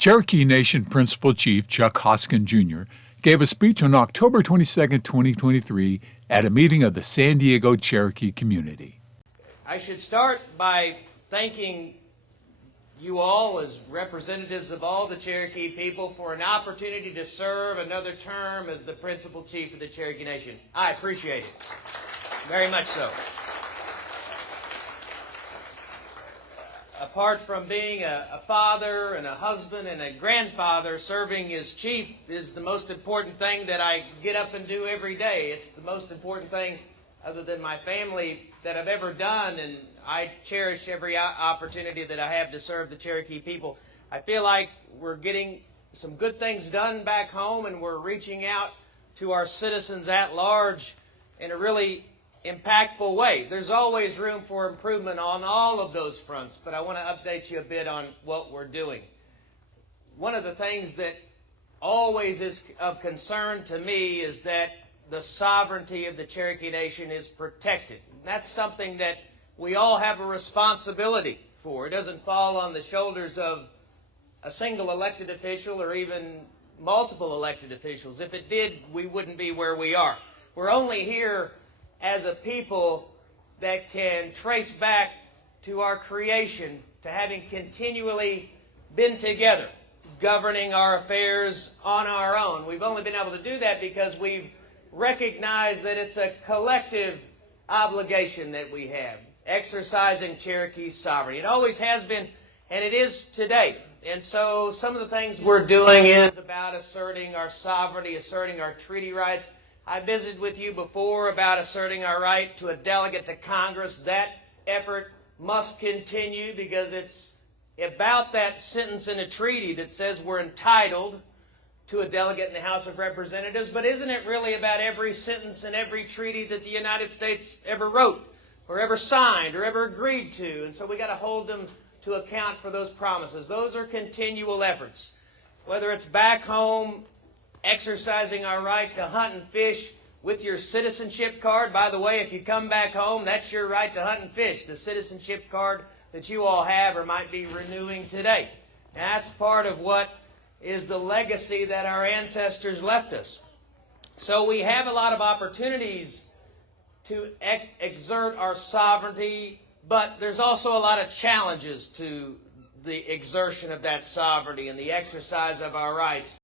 Cherokee Nation Principal Chief Chuck Hoskin Jr. gave a speech on October 22, 2023, at a meeting of the San Diego Cherokee Community. I should start by thanking you all as representatives of all the Cherokee people for an opportunity to serve another term as the Principal Chief of the Cherokee Nation. I appreciate it. Very much so. Apart from being a father and a husband and a grandfather, serving as chief is the most important thing that I get up and do every day. It's the most important thing, other than my family, that I've ever done, and I cherish every opportunity that I have to serve the Cherokee people. I feel like we're getting some good things done back home, and we're reaching out to our citizens at large in a really impactful way. There's always room for improvement on all of those fronts, but I want to update you a bit on what we're doing. One of the things that always is of concern to me is that the sovereignty of the Cherokee Nation is protected. That's something that we all have a responsibility for. It doesn't fall on the shoulders of a single elected official or even multiple elected officials. If it did, we wouldn't be where we are. We're only here as a people that can trace back to our creation, to having continually been together, governing our affairs on our own. We've only been able to do that because we've recognized that it's a collective obligation that we have, exercising Cherokee sovereignty. It always has been, and it is today. And so some of the things we're doing is about asserting our sovereignty, asserting our treaty rights. I visited with you before about asserting our right to a delegate to Congress. That effort must continue because it's about that sentence in a treaty that says we're entitled to a delegate in the House of Representatives. But isn't it really about every sentence in every treaty that the United States ever wrote or ever signed or ever agreed to? And so we got to hold them to account for those promises. Those are continual efforts. Whether it's back home, exercising our right to hunt and fish with your citizenship card. By the way, if you come back home, that's your right to hunt and fish, the citizenship card that you all have or might be renewing today. That's part of what is the legacy that our ancestors left us. So we have a lot of opportunities to exert our sovereignty, but there's also a lot of challenges to the exertion of that sovereignty and the exercise of our rights.